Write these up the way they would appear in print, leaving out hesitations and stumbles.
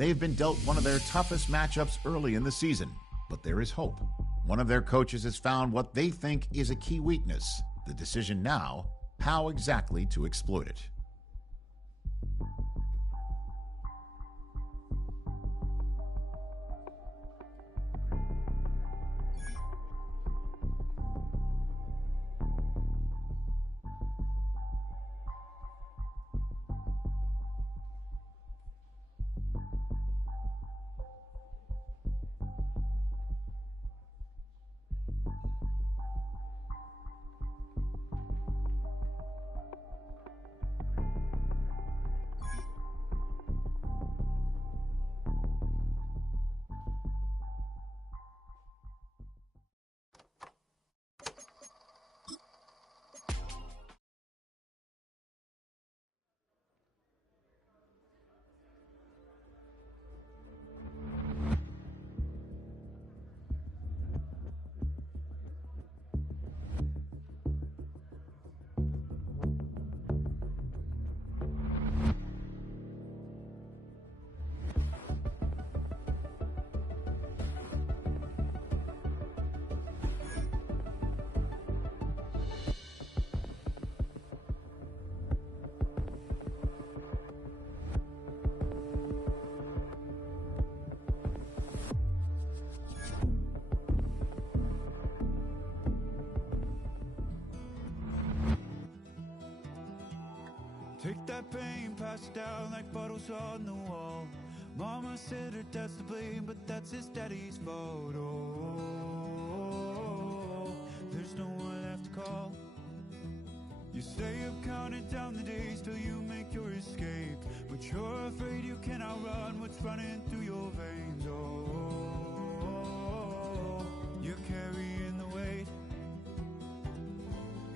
They've been dealt one of their toughest matchups early in the season, but there is hope. One of their coaches has found what they think is a key weakness. The decision now, how exactly to exploit it. Take that pain, pass it down like photos on the wall. Mama said her dad's to blame, but that's his daddy's fault. Oh, there's no one left to call. You stay up counting down the days till you make your escape, but you're afraid you can outrun what's running through your veins. Oh, you're carrying the weight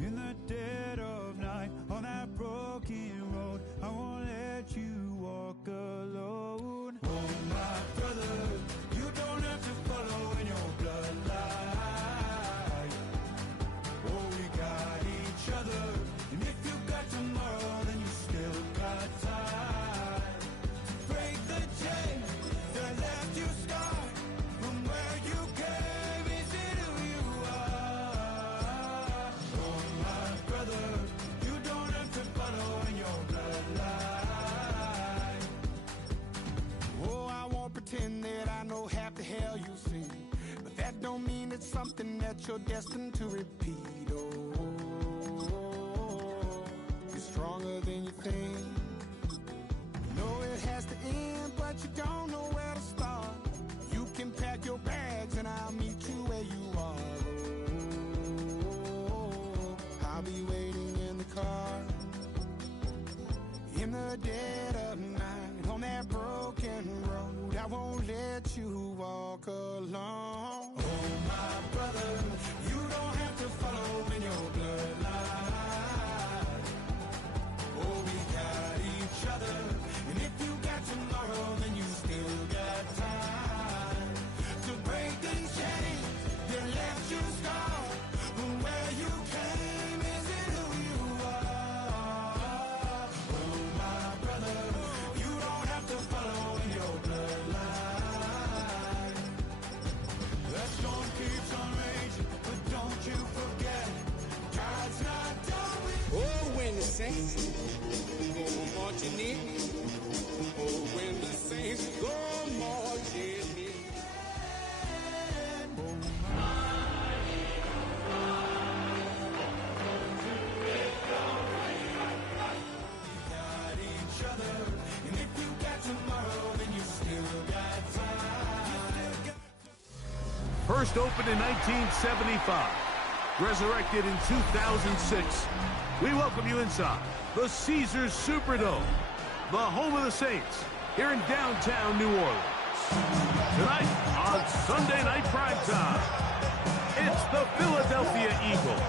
in the dead of night on that broken road. I won't let you walk alone. Oh my brother, you don't have to follow in your bloodline. Oh, we got each other, and if you got tomorrow, then you still got time to break the chain that left you scarred from where you came. Is it who you are? Oh my brother, you don't have to follow in your bloodline. Oh, I won't pretend that I know half the hell you see, but that don't mean it's something that you're destined to repeat. Oh, you're stronger than you think. You know it has to end, but you don't know where to start. You can pack your bags and I'll meet you where you are. Oh, I'll be waiting in the car in the dead of night on that broken road. I won't let you walk alone. Oh my brother, you don't have to follow in your bloodline. Oh, we got each other, and if you got tomorrow, then you still got time to break these chains that left you scarred from where you came. Is it who you are? Oh my brother, you don't have to follow in your bloodline. That storm keeps on raging, but don't you forget, God's not done with you. Oh, when the saints go marching in. Oh, when the saints go marching in. Got each other, and if you got tomorrow, then you still got time. First opened in 1975, resurrected in 2006. We welcome you inside the Caesars Superdome, the home of the Saints, here in downtown New Orleans. Tonight on Sunday Night Primetime, it's the Philadelphia Eagles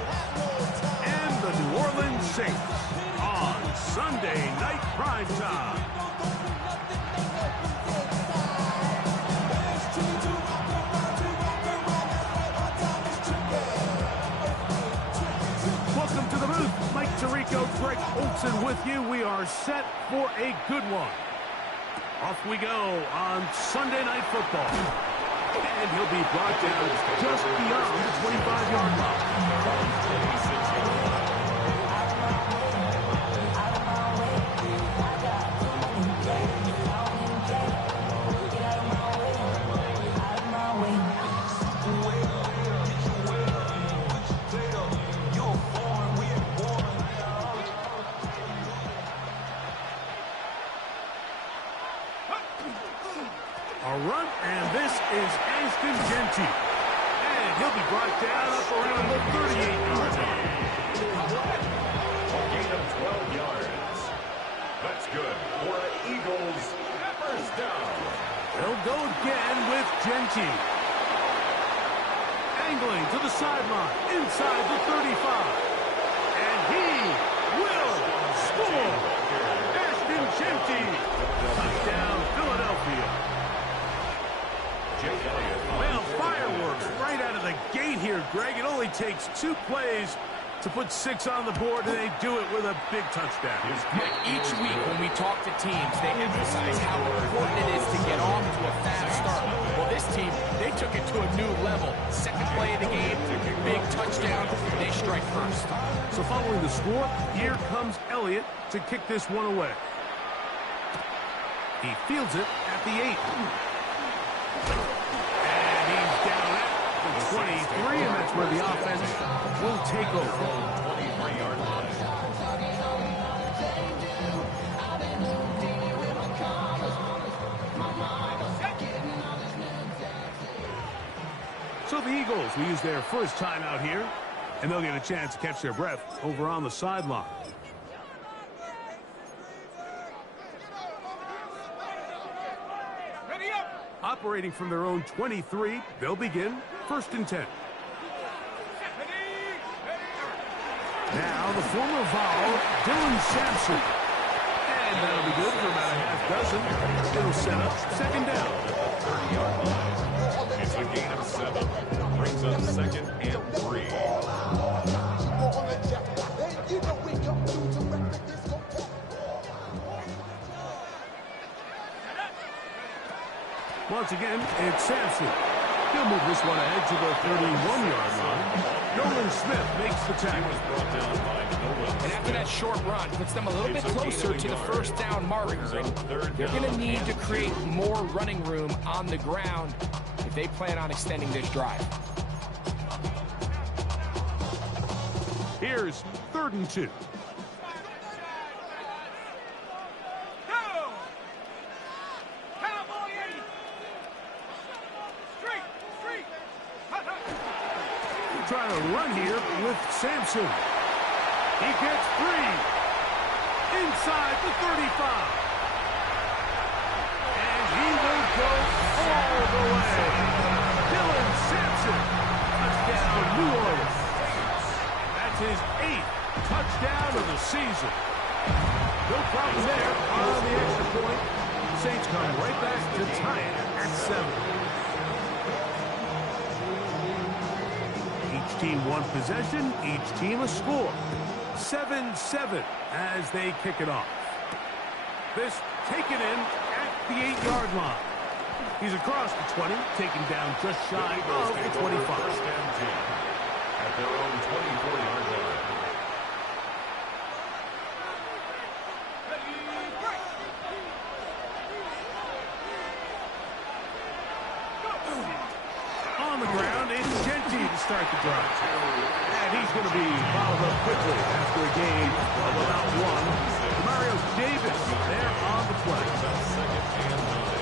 and the New Orleans Saints on Sunday Night Primetime. Welcome to the booth. Mike Tirico, Greg Olson with you. We are set for a good one. Off we go on Sunday Night Football. And he'll be brought down just beyond the 25-yard line. A run, and this is Ashton Jeanty. And he'll be brought down up around the 38-yard line. A gain of 12 yards. That's good for an Eagles first down. They'll go again with Jeanty. Angling to the sideline, inside the 35. And he will score. Ashton Jeanty. Touchdown, Philadelphia. Well, fireworks right out of the gate here, Greg. It only takes 2 plays to put 6 on the board, and they do it with a big touchdown. Mike, each week when we talk to teams, they emphasize how important it is to get off to a fast start. Well, this team, they took it to a new level. Second play of the game, big touchdown, they strike first. So following the score, here comes Elliott to kick this one away. He fields it at the 8. And he's down at the 23, and that's where the offense will take over. 23-yard line. So the Eagles will use their first time out here, and they'll get a chance to catch their breath over on the sideline. Operating from their own 23, they'll begin 1st and 10. Now the former Vol, Dylan Sampson. And that'll be good for about a half dozen. It'll set up 2nd down. 30-yard line. It's a gain of 7. Brings up 2nd and 3. Once again, it's Sampson. He'll move this one ahead to the 31-yard line. Nolan Smith makes the tackle. And after that short run, puts them a little bit closer to the first down marker. They're going to need to create more running room on the ground if they plan on extending this drive. Here's 3rd and 2. Trying to run here with Sampson. He gets free inside the 35. And he will go all the way. Dylan Sampson, touchdown New Orleans. That's his 8th touchdown of the season. No problem there on the extra point. Saints come right back to tie it at 7. Each team one possession, each team a score. 7-7 as they kick it off. This taken in at the 8-yard line. He's across the 20, taken down just shy of the 25. First and 10 at their own 24-yard line. On the ground, it's Jeanty to start the drive. And he's going to be followed up quickly after a gain of about 1. Mario Davis there on the play. 2nd and 9.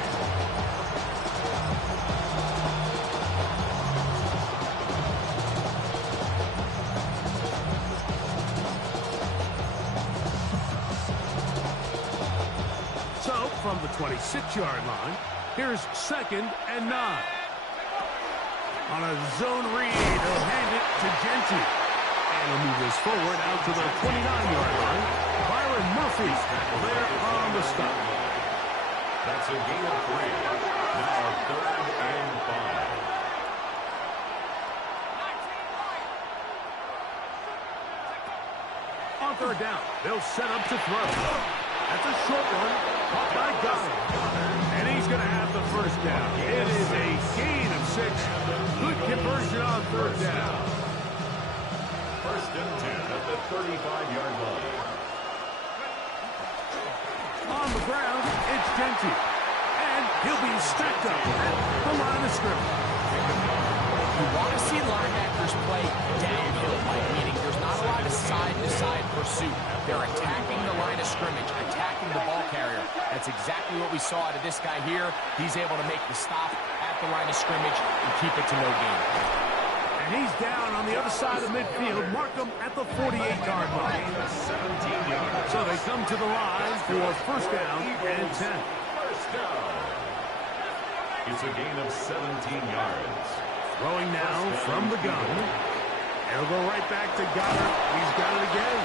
So, from the 26-yard line, here's 2nd and 9. On a zone read, he'll hand it to Jeanty. And he'll move this forward out to the 29-yard line. Byron Murphy there on the stop. That's a gain of 3. Now 3rd and 5. On 3rd down, they'll set up to throw. That's a short one. Caught by Goddard. And he's going to have the first down. It is a gain of 6. Good conversion on third down. First and 10 at the 35-yard line. On the ground, it's Genty. And he'll be stacked up at the line of scrimmage. You want to see linebackers play downhill, Mike, meaning there's not a lot of side-to-side pursuit. They're attacking the line of scrimmage, attacking the ball carrier. That's exactly what we saw out of this guy here. He's able to make the stop at the line of scrimmage and keep it to no gain. And he's down on the other side of midfield. Mark him at the 48-yard line. 17 yards. So they come to the line for first down and 10. First down. It's a gain of 17 yards. Throwing now from the gun. It'll go right back to Goddard. He's got it again.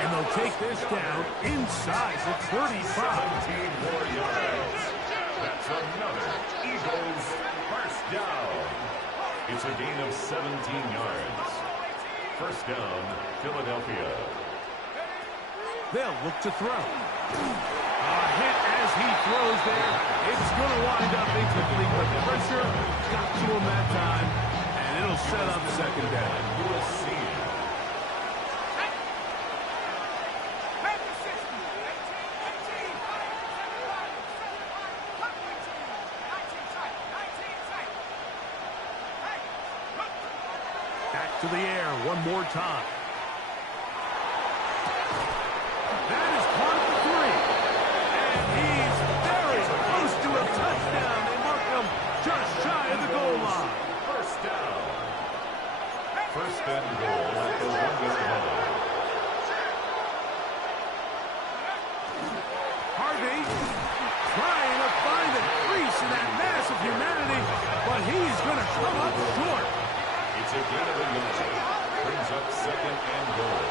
And they'll take this down inside the 35. 17 more yards. That's another Eagles first down. It's a gain of 17 yards. First down, Philadelphia. They'll look to throw. A hit as he throws there. It's going to wind up incomplete, but the pressure got to him that time, and it'll set up second down. USC. Back to the air one more time. That is part of the 3. And he's very close to a touchdown. They mark him just shy of the goal line. First down. First and goal at the 1-yard line. Harvey trying to find a crease in that mass of humanity, but he's going to come up short. It's a gain of a yard. Brings up second and goal.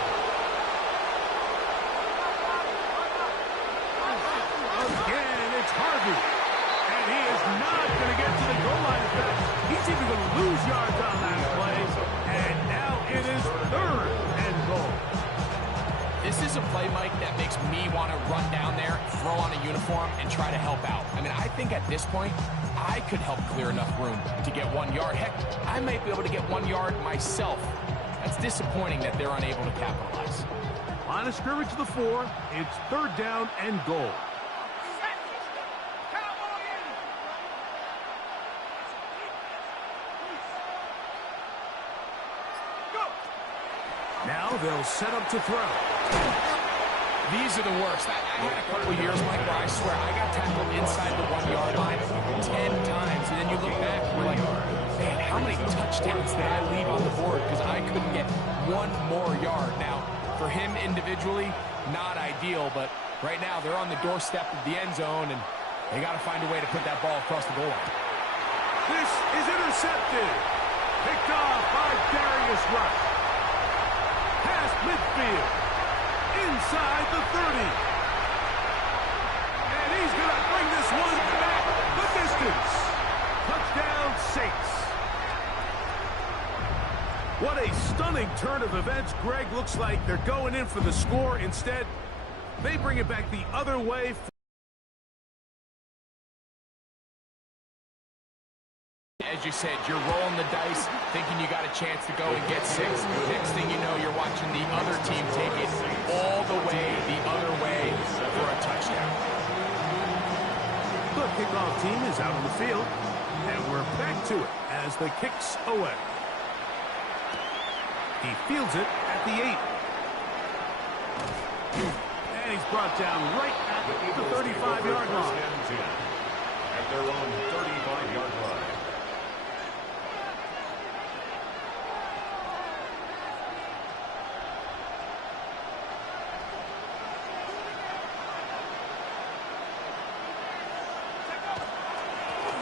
Again, it's Harvey. And he is not going to get to the goal line. In fact, he's even going to lose yards on that play. And now it is third and goal. This is a play, Mike, that makes me want to run down there, throw on a uniform, and try to help out. I mean, I think at this point, I could help clear enough room to get 1 yard. Heck, I might be able to get 1 yard myself. That's disappointing that they're unable to capitalize. Line of scrimmage to the 4. It's third down and goal. Now they'll set up to throw. These are the worst. I had a couple years, Mike, where I swear I got tackled inside the 1 yard line 10 times. And then you look back and you're like, man, how many touchdowns did I leave on the board because I couldn't get 1 more yard? Now, for him individually, not ideal, but right now they're on the doorstep of the end zone, and they got to find a way to put that ball across the goal line. This is intercepted. Picked off by Darius Rush. Past midfield. Inside the 30. And he's going to bring this one back the distance. Touchdown, Saints. What a stunning turn of events. Greg, looks like they're going in for the score. Instead, they bring it back the other way. As you said, you're rolling the dice, thinking you got a chance to go and get 6. Next thing you know, you're watching the other team take it all the way the other way for a touchdown. The kickoff team is out on the field, and we're back to it as the kicks away. He fields it at the 8. And he's brought down right at the 35-yard line. At their own 35-yard line.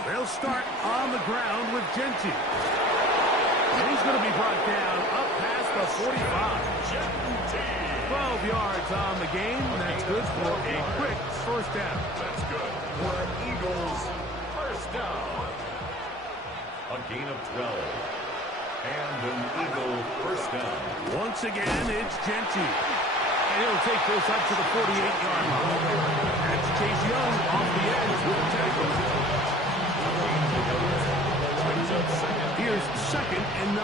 They'll start on the ground with Genty. And he's going to be brought down up past the 45. 12 yards on the game. That's good for a quick first down. That's good for an Eagles first down. A gain of 12. And an Eagle first down. Once again, it's Genty. And And he'll take this up to the 48-yard line. That's Chase Young off the edge with a tackle. Here's 2nd and 9.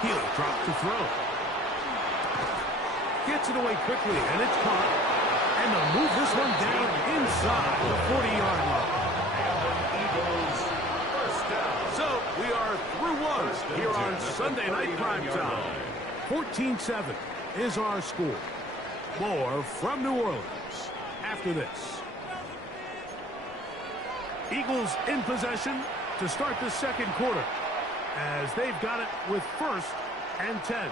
He'll drop to throw. Gets it away quickly, and it's caught. And they'll move this one down inside the 40-yard line. Eagles, first down. So we are through one here on Sunday Night Primetime. 14-7 is our score. More from New Orleans after this. Eagles in possession to start the second quarter, as they've got it with 1st and 10.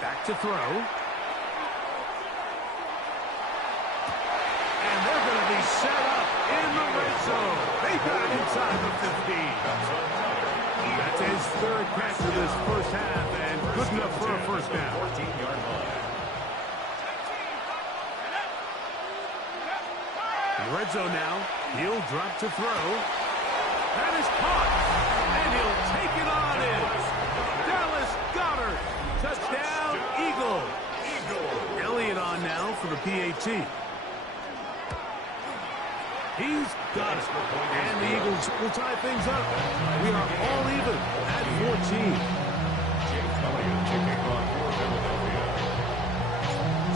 Back to throw. And they're going to be set up in the red zone. They got it inside the 15. That's his 3rd catch of this first half, and good enough for a first down. 14-yard line. In the red zone now, he'll drop to throw. That is caught, and he'll take it on in. Dallas Goedert, touchdown, Eagle. Elliott on now for the PAT. He's got it. And the Eagles will tie things up. We are all even at 14.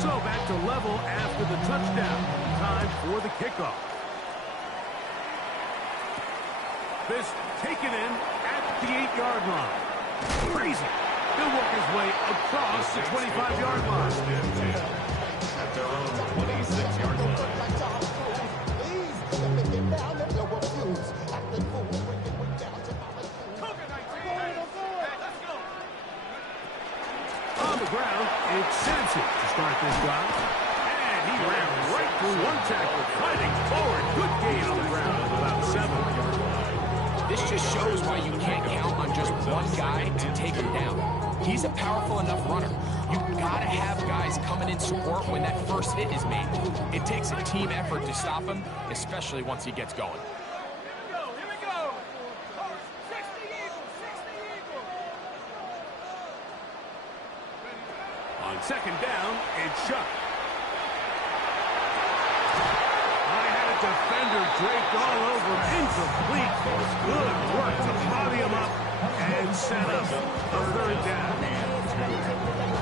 So back to level after the touchdown. Time for the kickoff. This taken in at the 8-yard line. Crazy. He'll work his way across the 25-yard line. At their own 26-yard line. On the ground, it's Sampson to start this drive. And he ran right through one tackle, fighting forward. Good gain on the ground of about 7. This just shows why you can't count on just one guy to take him down. He's a powerful enough runner. You've got to have guys coming in support when that first hit is made. It takes a team effort to stop him, especially once he gets going. Here we go. 60 Eagles. On second down, it's Shuck. Defender draped all over him. Incomplete. Good work to body him up and set up a 3rd down.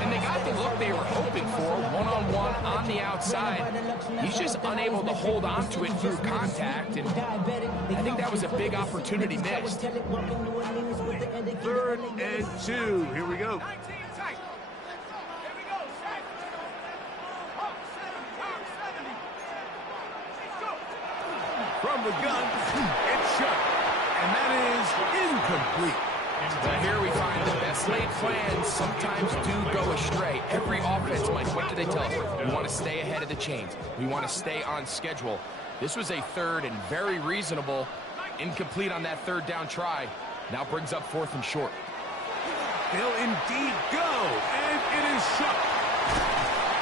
And they got the look they were hoping for, one-on-one on the outside. He's just unable to hold on to it through contact, and I think that was a big opportunity missed. 3rd and 2. Here we go. From the gun, it's Shuck, and that is incomplete. Well, here we find the best laid plans sometimes do go astray. Every offense, Mike, what do they tell us? We want to stay ahead of the chains. We want to stay on schedule. This was a 3rd and very reasonable. Incomplete on that 3rd down try. Now brings up 4th and short. They'll indeed go, and it is Shuck.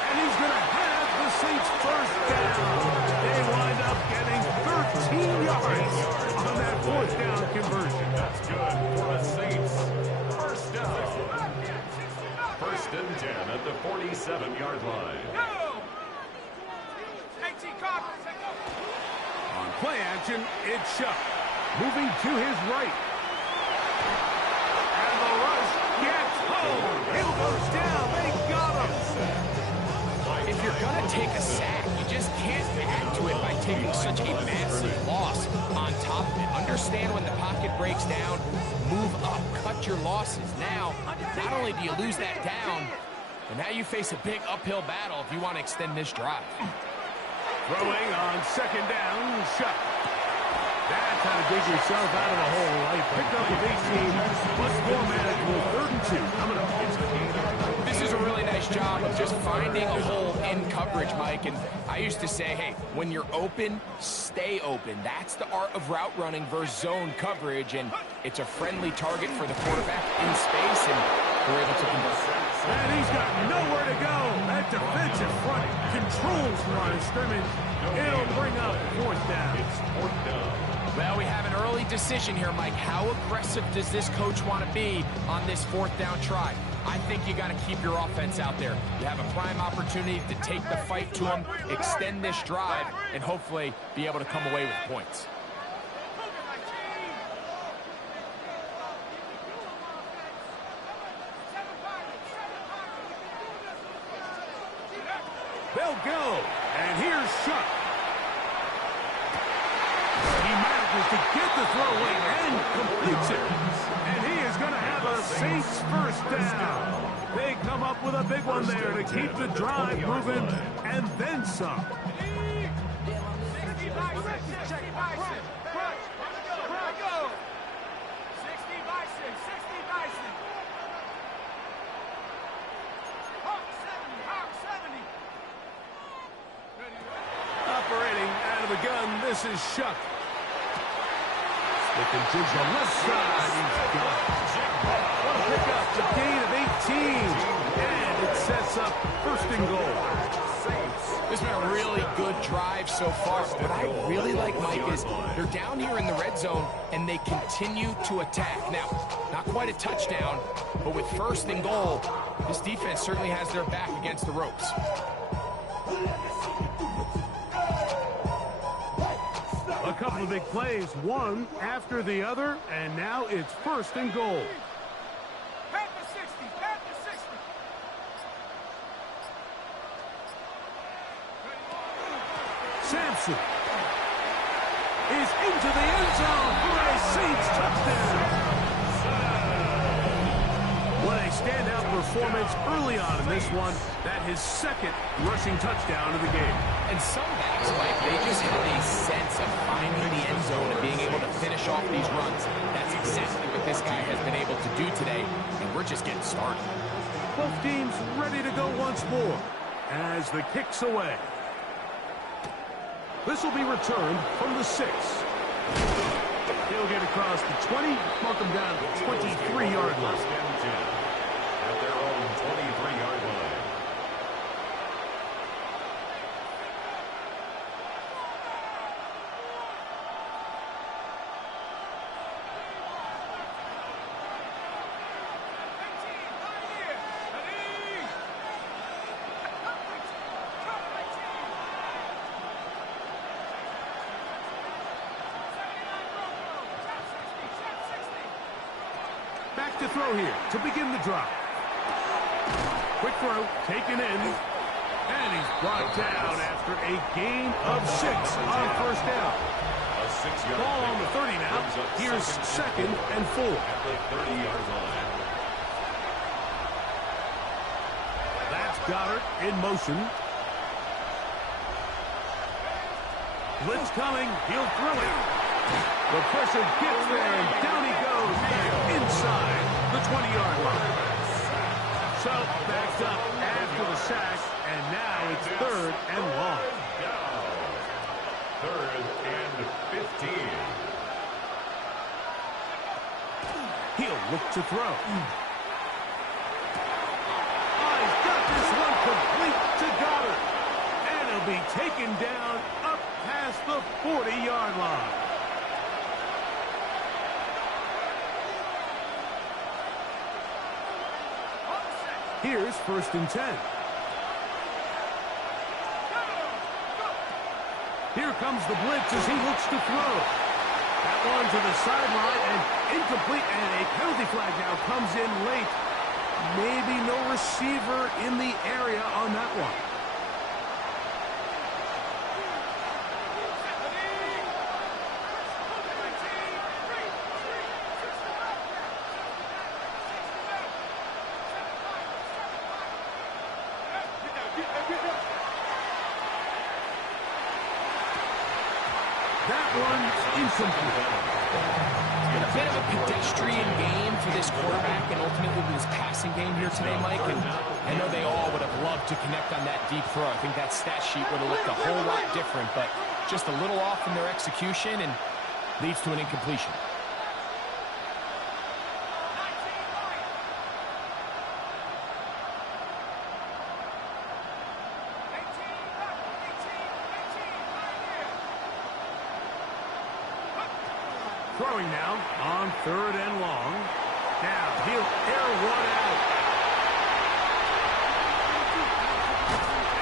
And he's going to have the Saints' first down. They wind up getting 13 yards on that 4th down conversion. That's good for the Saints. First down. 1st and 10 at the 47-yard line. On play action, it's Shuck. Moving to his right. And the rush gets home. Hill goes down. They got him. If you're going to take a sack, you just can't add to it by taking such a massive loss on top of it. Understand when the pocket breaks down, move up, cut your losses. Now, not only do you lose that down, but now you face a big uphill battle if you want to extend this drive. Throwing on 2nd down, Shuck. That's how to dig yourself out of a hole. He picked up with 18, but more manageable. 3rd and 2 coming up. This is a really nice job of just finding a hole in coverage. coverage, Mike, and I used to say, hey, when you're open, stay open. That's the art of route running versus zone coverage, and it's a friendly target for the quarterback in space, and we're able to convert. And he's got nowhere to go. That defensive front controls the line of scrimmage. It'll bring up 4th down. It's 4th down. Well, we have an early decision here, Mike. How aggressive does this coach want to be on this 4th down try? I think you got to keep your offense out there. You have a prime opportunity to take the fight to them, extend this drive, and hopefully be able to come away with points. They'll go. And here's Shuck. He manages to get the throw away and completes it. And he is going to have a Saints 1st down. They come up with a big one there to keep the drive moving and then some. Operating out of the gun, this is Shuck. Sticking to the left side, he's got it. What a pickup, a gain of 18. And it sets up 1st and goal. This has been a really good drive so far. What I really like, Mike, is they're down here in the red zone, and they continue to attack. Now, not quite a touchdown, but with 1st and goal, this defense certainly has their back against the ropes. A couple of big plays, one after the other, and now it's 1st and goal. Sampson is into the end zone for a Saints touchdown. What a standout performance early on in this one. That his 2nd rushing touchdown of the game. And some backs, Mike, they just have a sense of finding the end zone and being able to finish off these runs. That's exactly what this guy has been able to do today, and we're just getting started. Both teams ready to go once more as the kick's away. This will be returned from the 6. He'll get across the 20, mark him down to the 23-yard line. 1st and 10 at their own 23-yard line. Back to throw here to begin the drive. Quick throw, taken in, and he's brought down after a gain of 6 on 1st down. A 6-yard Ball on the 30 now. brings up Here's 2nd and 4. at the 30-yard line. That's Goddard in motion. Blitz coming. He'll throw it. The pressure gets there, and down he goes back inside the 20-yard line. So backed up after the sack, and now it's 3rd and long. Down. 3rd and 15. He'll look to throw. He's got this one complete to Goddard. And he'll be taken down up past the 40-yard line. Here's 1st and 10. Here comes the blitz as he looks to throw. That one to the sideline and incomplete, and a penalty flag now comes in late. Maybe no receiver in the area on that one. That one's incomplete. A bit of a pedestrian game for this quarterback and ultimately this passing game here today, Mike. And I know they all would have loved to connect on that deep throw. I think that stat sheet would have looked a whole lot different, but just a little off in their execution and leads to an incompletion. Throwing now on 3rd and long. Now he'll air one out.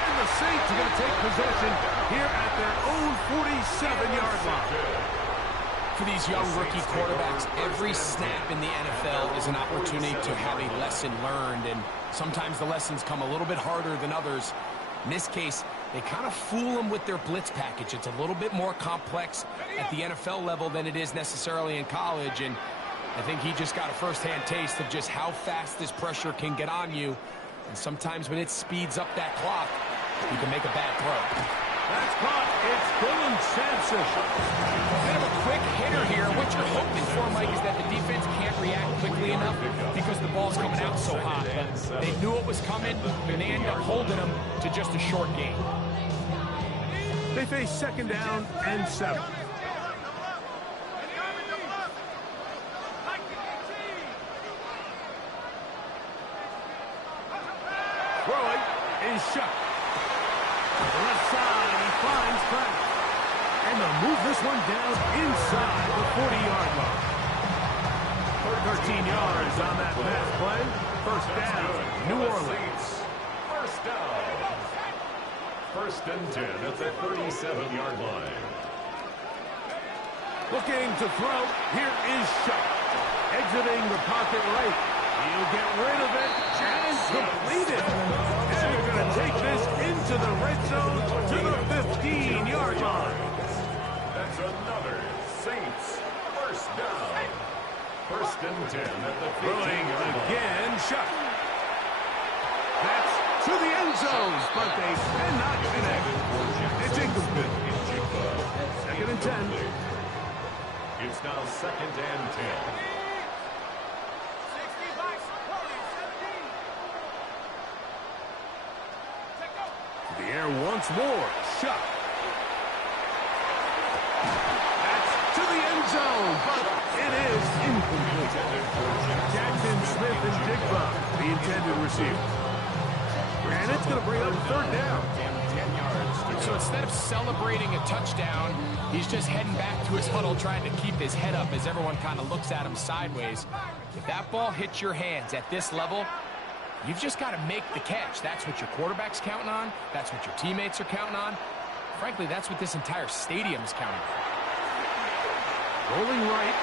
And the Saints are going to take possession here at their own 47-yard line. For these young rookie quarterbacks, every snap in the NFL is an opportunity to have a lesson learned, and sometimes the lessons come a little bit harder than others. In this case, they kind of fool them with their blitz package. It's a little bit more complex at the NFL level than it is necessarily in college, and I think he just got a first-hand taste of just how fast this pressure can get on you, and sometimes when it speeds up that clock, you can make a bad throw. That's caught. It's Dylan Sampson. Bit of a quick hitter here. What you're hoping for, Mike, is that the defense can't react quickly enough because the ball's coming out so hot. But they knew it was coming, and they end up holding them to just a short gain. They face 2nd down and 7. Throwing is shut. Left side, he finds Travis. And they'll move this one down inside the 40-yard line. 13 yards on that pass play. 1st down, New Orleans. 1st down. 1st and 10 at the 37-yard line. Looking to throw. Here is Shuck. Exiting the pocket right. He'll get rid of it and complete it. And they're going to take this into the red zone to the 15-yard line. That's another Saints 1st down. 1st and 10 at the 15-yard line. Again, Shuck. That's to the end zone, but they cannot connect. It's incomplete. 2nd and 10. It's now 2nd and 10. The air once more. Shuck. That's to the end zone, but it is incomplete. Jackson Smith and Jigba, the intended receiver. And it's going to bring up 3rd down. So instead of celebrating a touchdown, he's just heading back to his huddle trying to keep his head up as everyone kind of looks at him sideways. If that ball hits your hands at this level, you've just got to make the catch. That's what your quarterback's counting on. That's what your teammates are counting on. Frankly, that's what this entire stadium is counting on. Rolling right,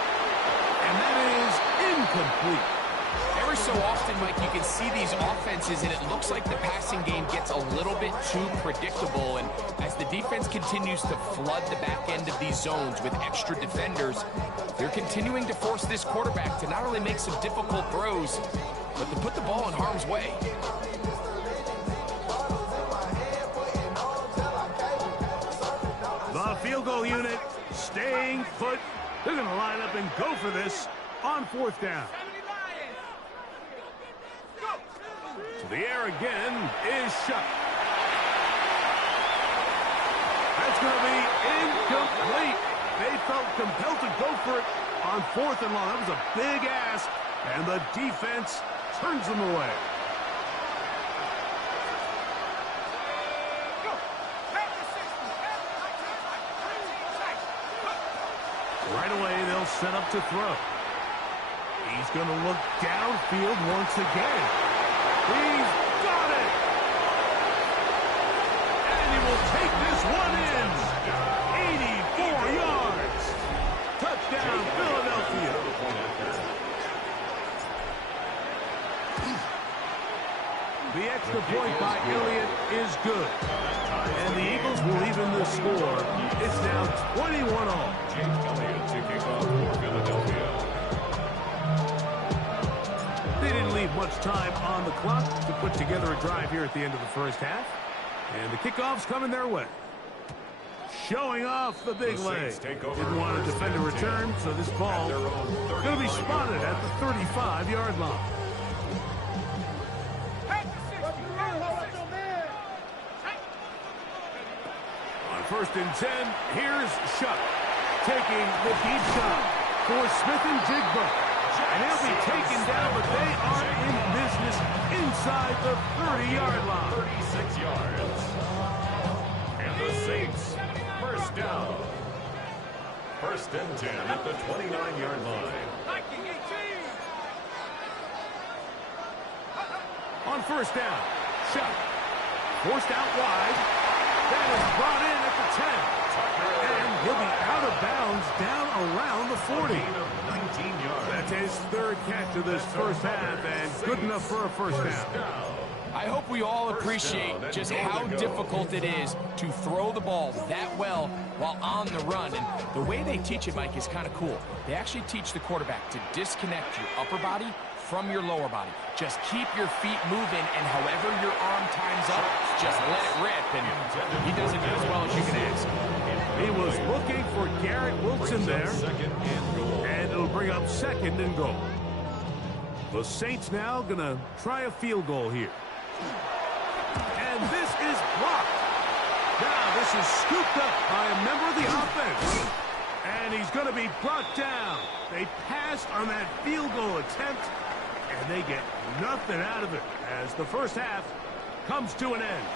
and that is incomplete. Every so often, Mike, you can see these offenses, and it looks like the passing game gets a little bit too predictable. And as the defense continues to flood the back end of these zones with extra defenders, they're continuing to force this quarterback to not only make some difficult throws, but to put the ball in harm's way. The field goal unit staying put. They're going to line up and go for this on 4th down. To the air again is Shuck. That's going to be incomplete. They felt compelled to go for it on 4th and long. That was a big ask, and the defense turns them away. Right away, they'll set up to throw. He's going to look downfield once again. He's got it! And he will take this one in. 84 yards. Touchdown, Philadelphia. The extra point by Elliott is good. And the Eagles will even the score. It's now 21-all. Jake Elliott to kick off for Philadelphia. They didn't leave much time on the clock to put together a drive here at the end of the 1st half. And the kickoff's coming their way. Showing off the big The leg. Saints take over Didn't want to first defend a and 10. return, so this ball At their own going to be 35 spotted yard at the 35-yard line. On 1st and 10, here's Shuck taking the deep shot for Smith and Jigba. And he'll be taken down, but they are in business inside the 30-yard line. 36 yards. And the Saints, first down. 1st and 10 at the 29-yard line. On 1st down, Shuck forced out wide. That is brought in at the 10. And he'll be out of bounds down around the 40. Gain of 19 yards. That's his 3rd catch of this first half, and good enough for a first down. I hope we all appreciate just how difficult it is to throw the ball that well while on the run. And the way they teach it, Mike, is kind of cool. They actually teach the quarterback to disconnect your upper body from your lower body. Just keep your feet moving, and however your arm times up, just let it rip. And he does it as well as you can ask. He was looking for Garrett Wilson there, Second and goal. and it'll bring up 2nd and goal. The Saints now going to try a field goal here. And this is blocked. Now this is scooped up by a member of the offense. And he's going to be brought down. They passed on that field goal attempt, and they get nothing out of it as the first half comes to an end.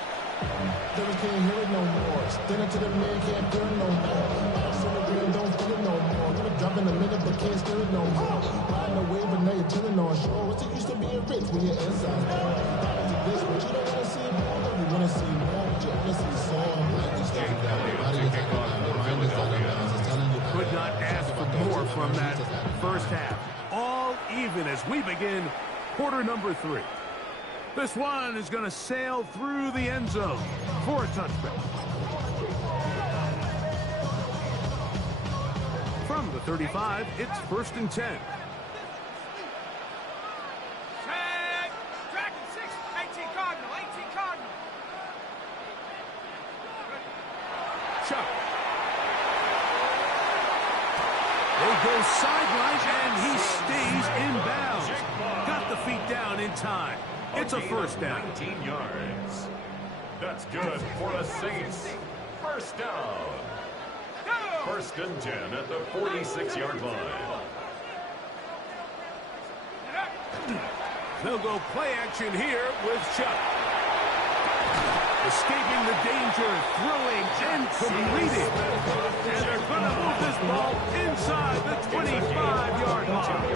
Devin can't hear it no more. Standing to the man, can't feel it no more. Bounce on the rim, don't feel it no more. Gonna drop in a minute, but can't steer it no more. Riding the wave, but now you're chilling on shore. What's it used to being rich when you're inside? Down to this, but you don't wanna see more. You wanna see more, but you wanna see some. Like you start down, your body is like down, your mind is like down. It's telling you. Could not ask for more from that first half. All even as we begin quarter number 3. This one is going to sail through the end zone for a touchback. From the 35, it's 1st and 10. Chuck. They go sideline, and he stays in bounds. Got the feet down in time. It's a first down. 19 yards. That's good for the Saints. First down. 1st and 10 at the 46-yard line. They'll go play action here with Chuck. Escaping the danger, throwing and completing. And they're going to move this ball inside the 25-yard line.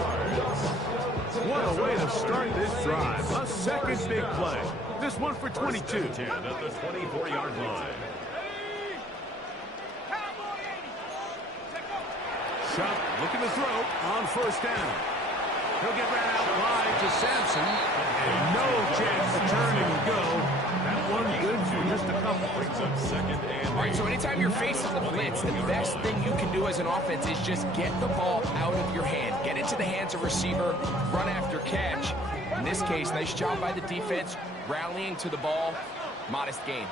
What a way to start this drive. A second big play. This one for 22. 10 at the 24-yard line. Shuck looking to throw on 1st down. He'll get ran out wide to Sampson. And no chance to turn and go. That one good for just a couple. Brings up 2nd and All right, so anytime you're facing the blitz, the best thing you can do as an offense is just get the ball out of your hand. Get into the hands of receiver, run after catch. In this case, nice job by the defense, rallying to the ball. Modest gain.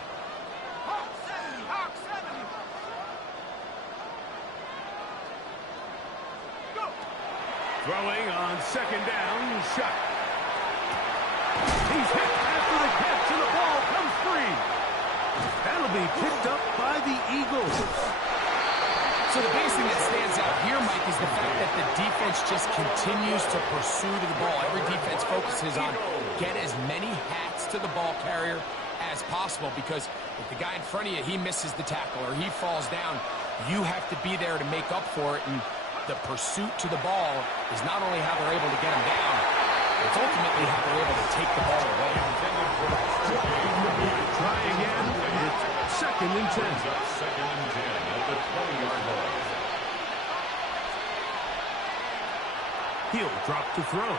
Throwing on 2nd down, Shuck. He's hit after the catch, and the ball comes free. That'll be picked up by the Eagles. So the biggest thing that stands out here, Mike, is the fact that the defense just continues to pursue to the ball. Every defense focuses on get as many hats to the ball carrier as possible, because if the guy in front of you, he misses the tackle or he falls down, you have to be there to make up for it. And the pursuit to the ball is not only how they're able to get him down, it's ultimately how they're able to take the ball away. Try again. It's 2nd and 10. 2nd and 10 at the 20-yard line. He'll drop to throw.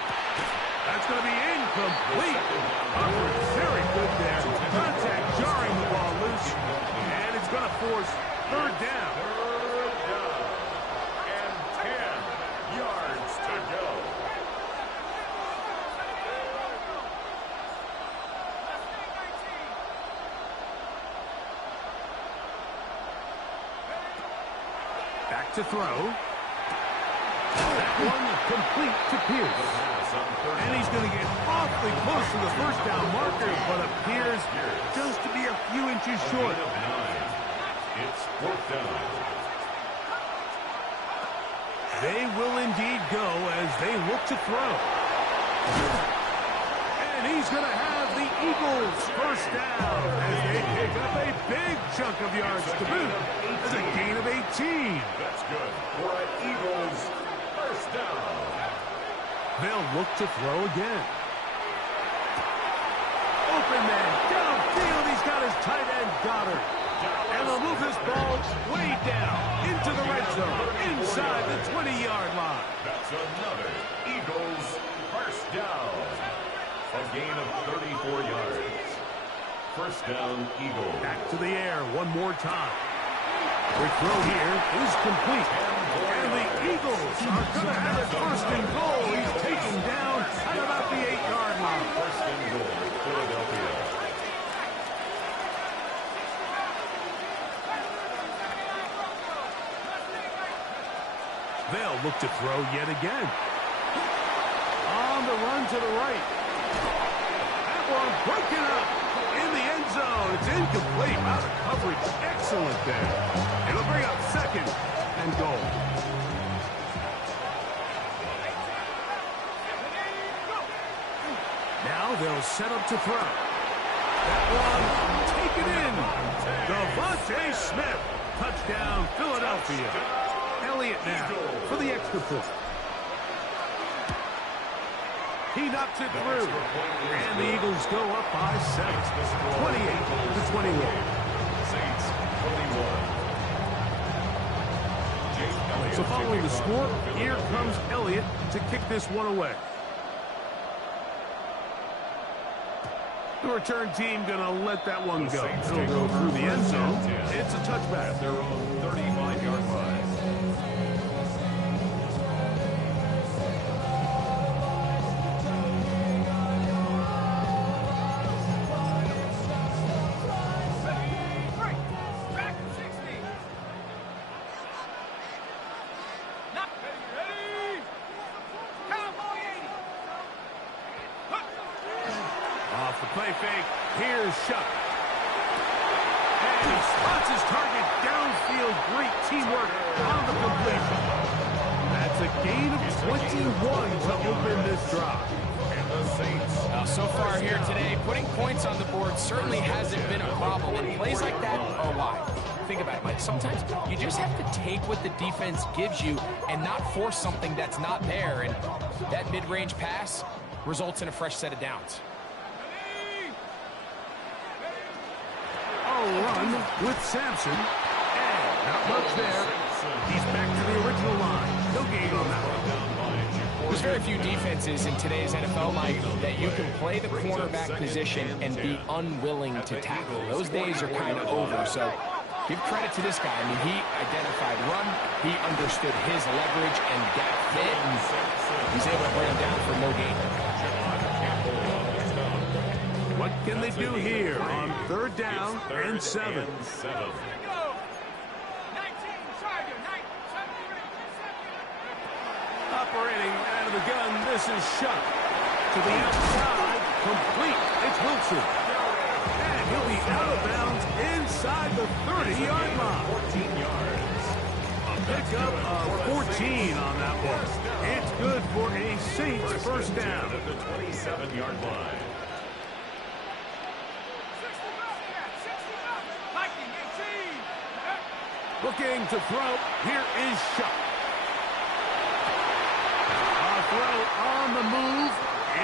That's going to be incomplete. Hubbard, very good there. Contact jarring the ball loose. And it's going to force 3rd down. 3rd down. And 10 yards to go. to throw. That one complete to Pierce. And he's going to get awfully close to the first down marker, but appears just to be a few inches short. It's 4th down. They will indeed go as they look to throw. And he's going to have the Eagles first down as they pick up a big chunk of yards to boot. It's a gain of 18. That's good for an Eagles first down. They'll look to throw again. Open man, downfield. He's got his tight end, Goddard. And they'll move this ball way down into the red zone, inside the 20-yard line. That's another Eagles first down. A gain of 34 yards. First down, Eagles. Back to the air one more time. The throw here is complete. And the Eagles are going to have it first and goal. He's taken down at about the 8-yard line. First and goal, Philadelphia. They'll look to throw yet again. On the run to the right. That one broken up in the end zone. It's incomplete. Out of coverage. Excellent there. It'll bring up second and goal. Now they'll set up to throw. That one taken in. Devontae Smith. Touchdown, Philadelphia. Elliott now for the extra point. He knocks it through. And the Eagles go up by 7. 28-21. Saints 21. So following the score, here comes Elliott to kick this one away. The return team going to let that one go. It'll go through the end zone. It's a touchback. At their own 35-yard line. Off the play fake, here's Shuck. And he spots his target downfield. Great teamwork on the completion. That's a gain of 21 to open this drive. And the Saints. So far here today, putting points on the board certainly hasn't been a problem. And plays like that are why. Think about it, Mike. Sometimes you just have to take what the defense gives you and not force something that's not there. And that mid-range pass results in a fresh set of downs. Run with Sampson. And not much there. He's back to the original line. No gain on that one. There's very few defenses in today's NFL, Mike, that you can play the cornerback position and be unwilling to tackle. Those days are kind of over, so give credit to this guy. I mean, he identified run, he understood his leverage and gap fit, and he's able to bring him down for no gain. What can they do here on 3rd down and 7? Operating out of the gun, this is Shuck. To the outside, complete. It's Wilson. And he'll be out of bounds inside the 30-yard line. 14 yards. A pickup of 14 on that one. It's good for a Saints first down. At the 27-yard line. Looking to throw. Here is Shuck. A throw on the move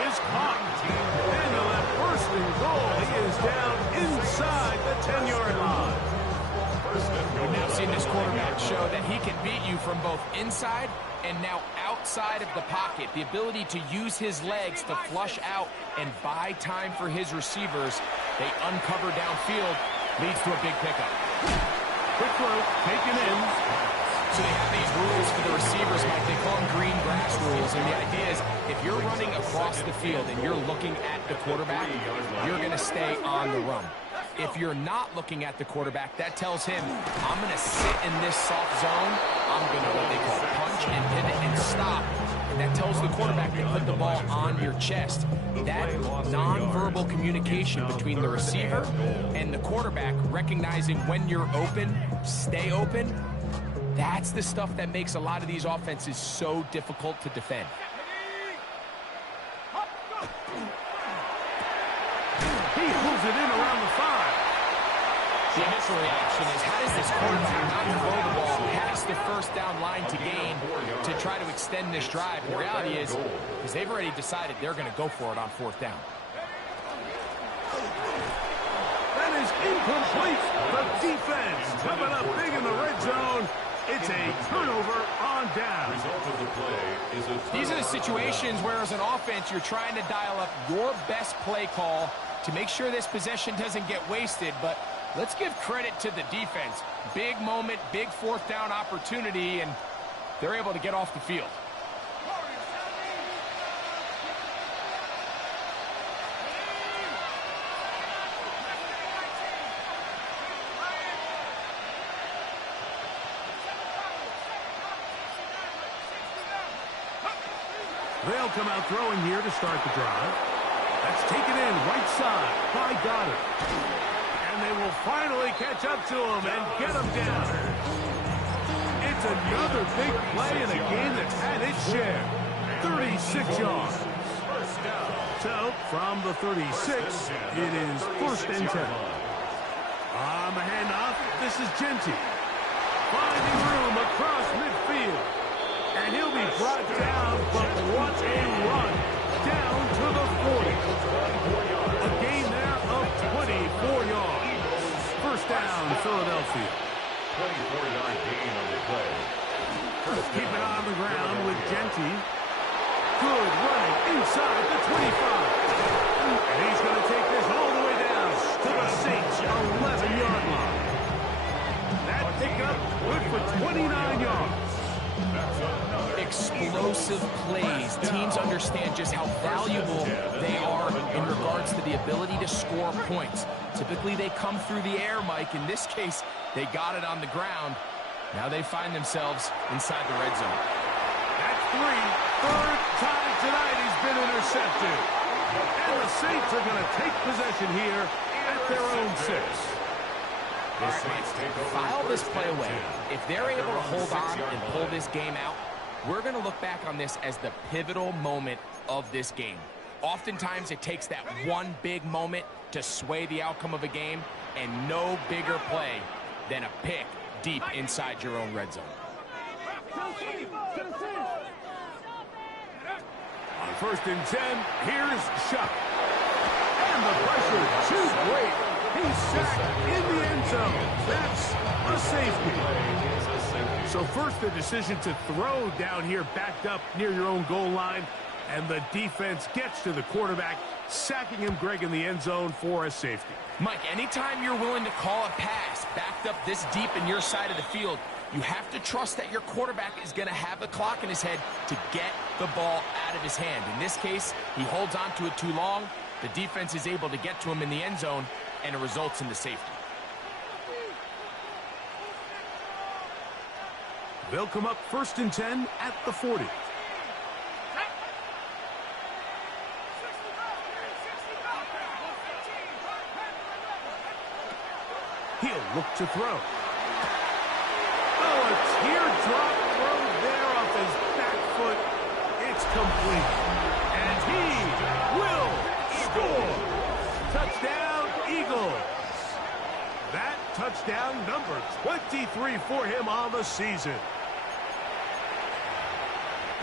is caught. And they'll have first and goal. He is down inside the 10-yard line. We've now seen this quarterback show that he can beat you from both inside and now outside of the pocket. The ability to use his legs to flush out and buy time for his receivers. They uncover downfield, leads to a big pickup. Quick throw, taken in. So they have these rules for the receivers, Mike. They call them green grass rules. And the idea is if you're running across the field and you're looking at the quarterback, you're going to stay on the run. If you're not looking at the quarterback, that tells him, I'm going to sit in this soft zone. I'm going to what they call punch and pivot and stop. And that tells the quarterback to put the ball on your chest. That nonverbal communication between the receiver and the quarterback, recognizing when you're open, stay open, that's the stuff that makes a lot of these offenses so difficult to defend. He moves it in around the 5. The initial reaction is, how does this quarterback not throw the ball past the first down line to gain to try to extend this drive? The reality is they've already decided they're going to go for it on 4th down. That is incomplete. The defense coming up big in the red zone. It's a turnover on down. Result of the play is a These are the situations where, as an offense, you're trying to dial up your best play call to make sure this possession doesn't get wasted. But let's give credit to the defense. Big moment, big 4th down opportunity, and they're able to get off the field. They'll come out throwing here to start the drive. That's taken in right side by Goddard. And they will finally catch up to him and get him down. It's another big play in a game that's had its share. 36 yards. So, from the 36, it is 1st and 10. On the handoff, this is Genty. Finding room across midfield. And he'll be brought down, but what a run down to the 40. A gain there of 24 yards. 1st down, Philadelphia. 24-yard gain on the play. Keep it on the ground with Genty. Good running inside the 25. And he's going to take this all the way down to the Saints' 11-yard line. That pickup good for 29 yards. Explosive plays. Teams understand just how valuable they are in regards to the ability to score points. Typically, they come through the air, Mike. In this case, they got it on the ground. Now they find themselves inside the red zone. That's 3. 3rd time tonight he's been intercepted. And the Saints are going to take possession here at their own 6. All right, Mike, file this play away. If they're able to hold on and pull this game out, we're going to look back on this as the pivotal moment of this game. Oftentimes, it takes that one big moment to sway the outcome of a game, and no bigger play than a pick deep inside your own red zone. On 1st and 10, here's Shuck. And the pressure too great. He's sacked in the end zone. That's a safety. So first, the decision to throw down here backed up near your own goal line. And the defense gets to the quarterback, sacking him, Greg, in the end zone for a safety. Mike, anytime you're willing to call a pass backed up this deep in your side of the field, you have to trust that your quarterback is going to have the clock in his head to get the ball out of his hand. In this case, he holds on to it too long. The defense is able to get to him in the end zone, and it results in the safety. They'll come up 1st and 10 at the 40. He'll look to throw. Oh, a teardrop throw there off his back foot. It's complete. And he will score. Touchdown, Eagles. That touchdown number 23 for him on the season.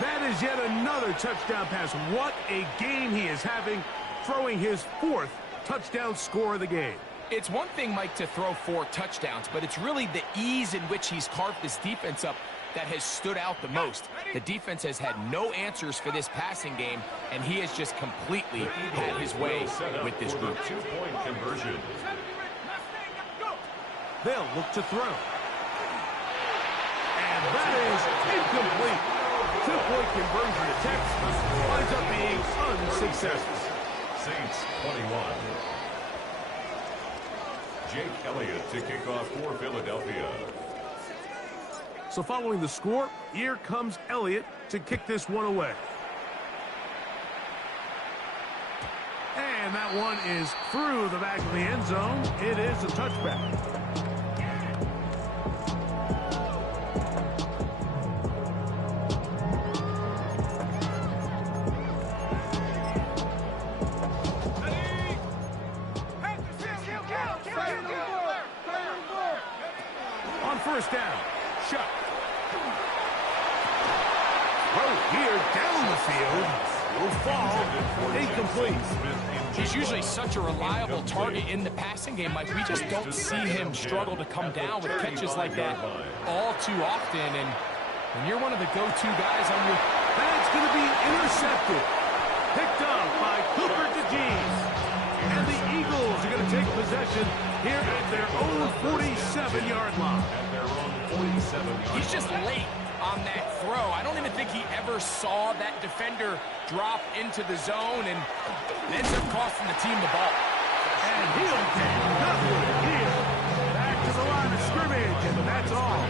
That is yet another touchdown pass. What a game he is having, throwing his 4th touchdown score of the game. It's one thing, Mike, to throw 4 touchdowns, but it's really the ease in which he's carved this defense up that has stood out the most. The defense has had no answers for this passing game, and he has just completely had his way with this group. 2-point conversion. They'll look to throw. And that is incomplete. 2-point conversion attempt winds up being unsuccessful. Saints 21. Jake Elliott to kick off for Philadelphia. So following the score, here comes Elliott to kick this one away. And that one is through the back of the end zone. It is a touchback. On first down, Shuck. Throw here down the field. Will fall incomplete. He's usually such a reliable target in the passing game, Mike. We just don't see him struggle to come down with catches like that all too often. And when you're one of the go-to guys on your... That's going to be intercepted. Picked up by Cooper DeJean. And the Eagles are going to take possession here at their own 47-yard line. He's just late on that throw. I don't even think he ever saw that defender drop into the zone and ends up costing the team the ball. And he'll get nothing here. Back to the line of scrimmage, and that's all.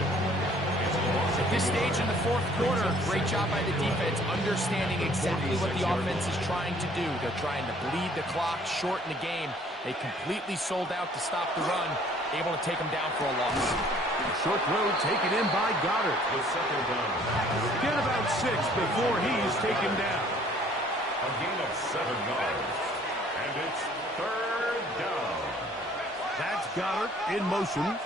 At this stage in the fourth quarter, great job by the defense understanding exactly what the offense is trying to do. They're trying to bleed the clock, shorten the game. They completely sold out to stop the run, able to take them down for a loss. Short throw taken in by Goddard. The second down. Get about 6 before he's taken down. A gain of 7 yards. And it's third down. That's Goddard in motion.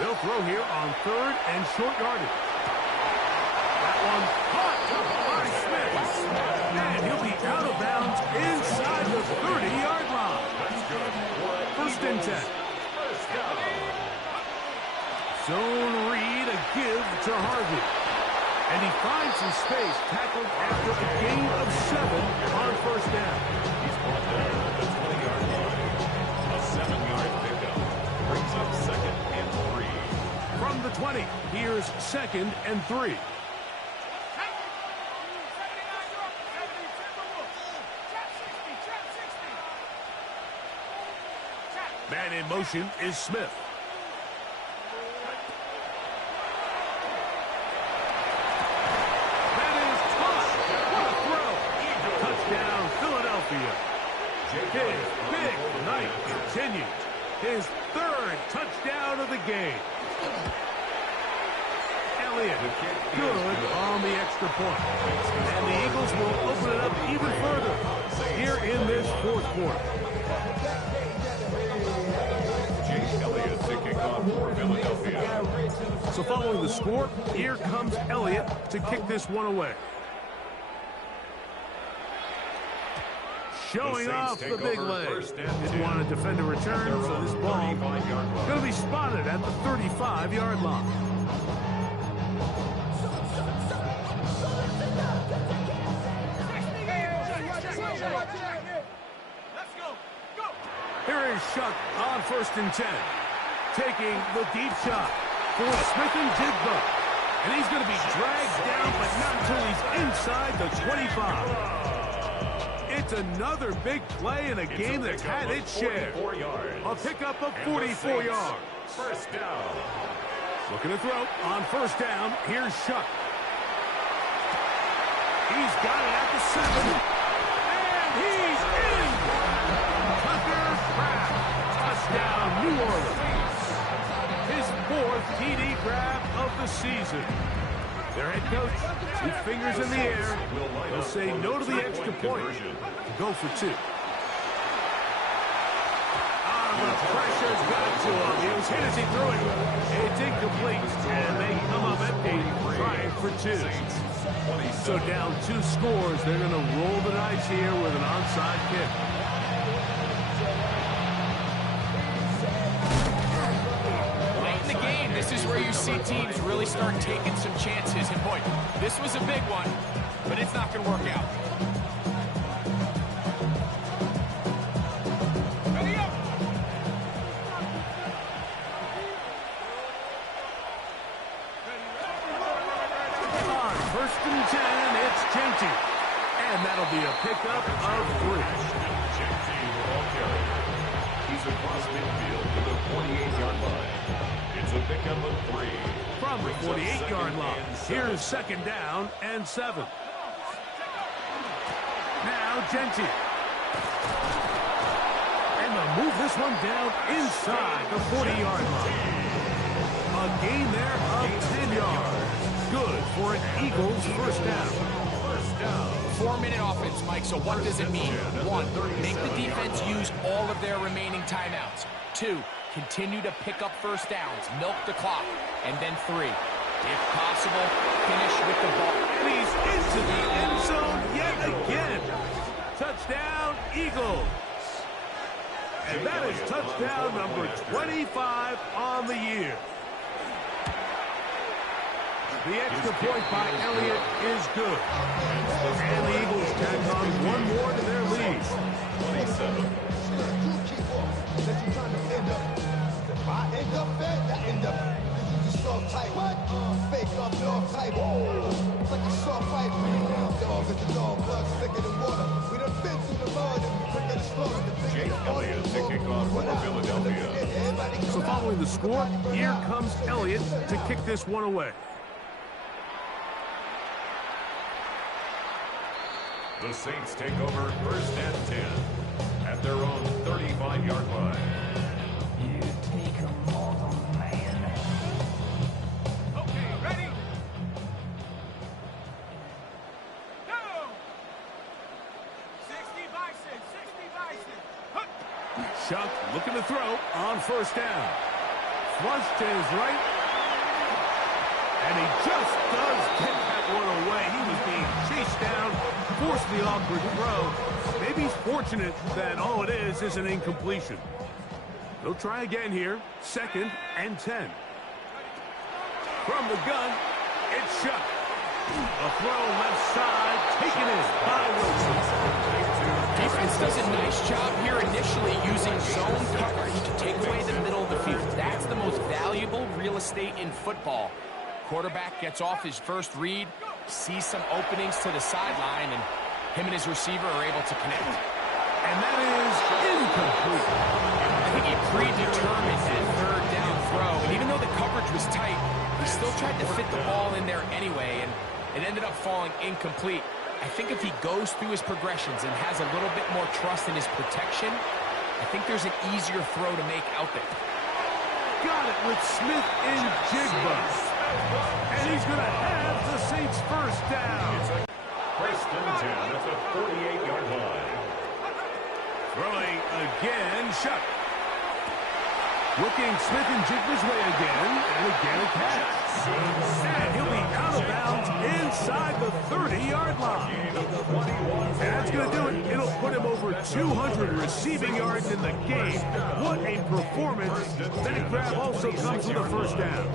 They'll throw here on third and short yardage. That one caught by Smith. And he'll be out of bounds inside the 30-yard line. First and 10. Zone read, a give to Harvey. And he finds some space, tackled after a gain of 7 on first down. He's brought down at the 20-yard line. A 7-yard pickup brings up second and 3. From the 20, here's second and 3. Man in motion is Smith. That is caught. What a throw. Touchdown, Philadelphia. His big night continues. His third touchdown of the game. Elliott, good on the extra point. And the Eagles will open it up even further here in this fourth quarter. Jake Elliott to kick off for Philadelphia. So following the score, here comes Elliott to kick this one away. Showing off the big leg. Didn't want to defend a return, so this ball going to be spotted at the 35-yard line. Here is Shuck on first and 10. Taking the deep shot for Smith and Jigba. And he's going to be dragged down, but not until he's inside the 25. It's another big play in a game that's had its share. A pickup of 44 yards. First down. Looking to throw on first down. Here's Shuck. He's got it at the 7. And he's in. Tucker Kraft. Touchdown, New Orleans. His 4th TD grab of the season. Their head coach, 2 fingers in the air. They'll say no to the extra point. Go for 2. The pressure's got to him. He was hit as he threw it. It's incomplete, and they come up empty, trying for 2. So down 2 scores. They're going to roll the dice here with an onside kick. Late in the game, this is where you see teams really start taking some chances. And boy, this was a big one, but it's not going to work out. First and 10, it's JT. And that'll be a pickup Here's second down and 7. Now Gentry. And they'll move this one down inside the 40-yard line. A gain there of 10 yards. Good for an Eagles first down. 4-minute offense, Mike, so what does it mean? 1, make the defense use all of their remaining timeouts. 2, continue to pick up first downs, milk the clock. And then 3, if possible, finish with the ball. And he's into the end zone yet again. Touchdown, Eagles. And that is touchdown number 25 on the year. The extra point by Elliott is good. And the Eagles tack on one more to their lead. 27. Jake Elliott to kick off for Philadelphia. So following the score, here comes Elliott to kick this one away. The Saints take over first and 10 at their own 35-yard line. Okay, ready? Go! 60 bison. Chuck looking to throw on first down. Flush to his right. And he just does get that one away. He was being chased down, forced the awkward throw. Maybe he's fortunate that all it is an incompletion. He'll try again here. Second and 10. From the gun, it's Chuck. A throw left side, taken in by Wilson. Defense does a nice job here initially using zone coverage to take away the middle of the field. That's the most valuable real estate in football. Quarterback gets off his first read, sees some openings to the sideline, and him and his receiver are able to connect. And that is incomplete. I think he predetermined that third down throw, and even though the coverage was tight, he still tried to fit the ball in there anyway, and it ended up falling incomplete. I think if he goes through his progressions and has a little bit more trust in his protection, I think there's an easier throw to make out there. Got it with Smith and Jigba. And he's going to have the Saints first down. First and 10 at the 48-yard line. Throwing again, Chuck. Looking Smith and Jigba's way again, and again a catch. And he'll be out of bounds inside the 30-yard line. And that's going to do it. It'll put him over 200 receiving yards in the game. What a performance. That grab also comes with a first down.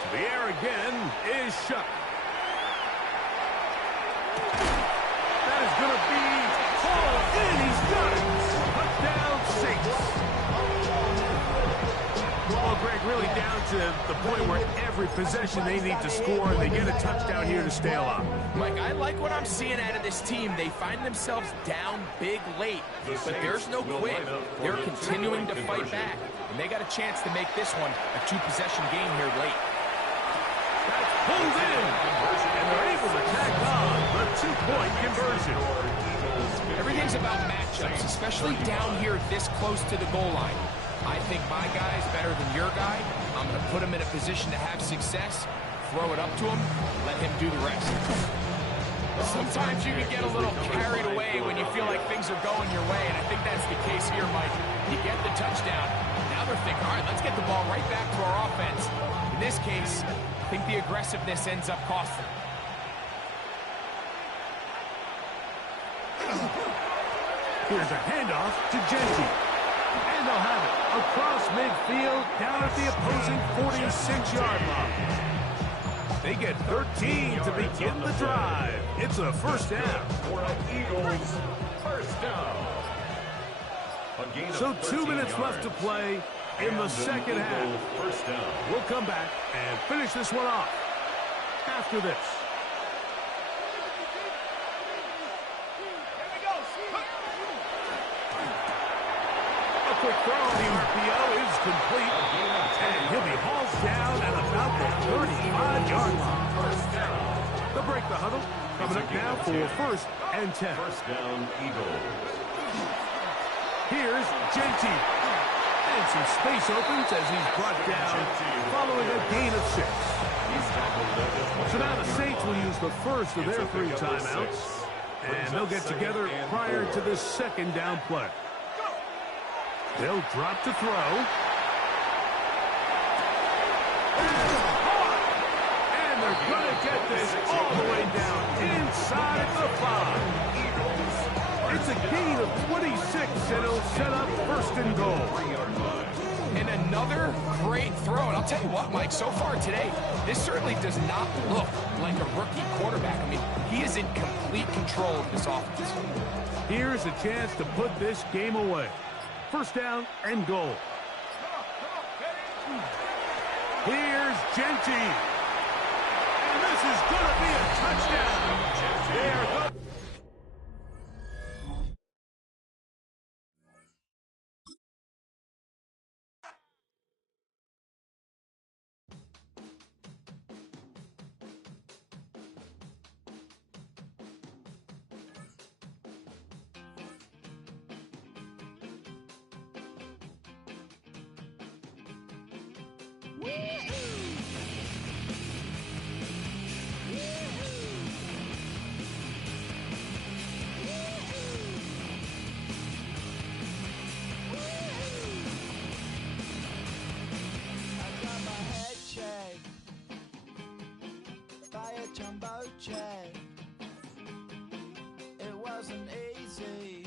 To the air again is Chuck. That is going to be hauled in. He's got it. Touchdown, Saints. Well, Greg, really down to the point where every possession they need to score, and they get a touchdown here to stay alive. Mike, I like what I'm seeing out of this team. They find themselves down big late, but there's no quit. They're continuing to fight back, and they got a chance to make this one a two-possession game here late. That's pulled in, and they're able to tack on the two-point conversion. Everything's about matchups, especially down here this close to the goal line. I think my guy's better than your guy. I'm going to put him in a position to have success, throw it up to him, let him do the rest. Sometimes you can get a little carried away when you feel like things are going your way, and I think that's the case here, Mike. You get the touchdown, now they're thinking, all right, let's get the ball right back to our offense. In this case, I think the aggressiveness ends up costing. Here's a handoff to Gentry. And they'll have it across midfield, down at the opposing 46-yard line. They get 13 to begin the drive. It's a first down. For an Eagles first down. So 2 minutes left to play in the second half. First down. We'll come back and finish this one off after this. A quick throw on the RPO is complete, and he'll be hauled down at about the 35-yard line. They'll break the huddle. Coming up now for 1st and 10. First down, Eagles. Here's Genty. And some space opens as he's brought down following a gain of 6. So now the Saints will use the first of their 3 timeouts. And they'll get together prior to the 2nd down play. They'll drop to throw. And they're going to get this all the way down inside the 5. It's a gain of 26, and it'll set up 1st and goal. And another great throw. And I'll tell you what, Mike, so far today, this certainly does not look like a rookie quarterback. I mean, he is in complete control of this offense. Here's a chance to put this game away. 1st down and goal. Here's Genty. And this is going to be a touchdown. They are going. Jumbo jet. It wasn't easy.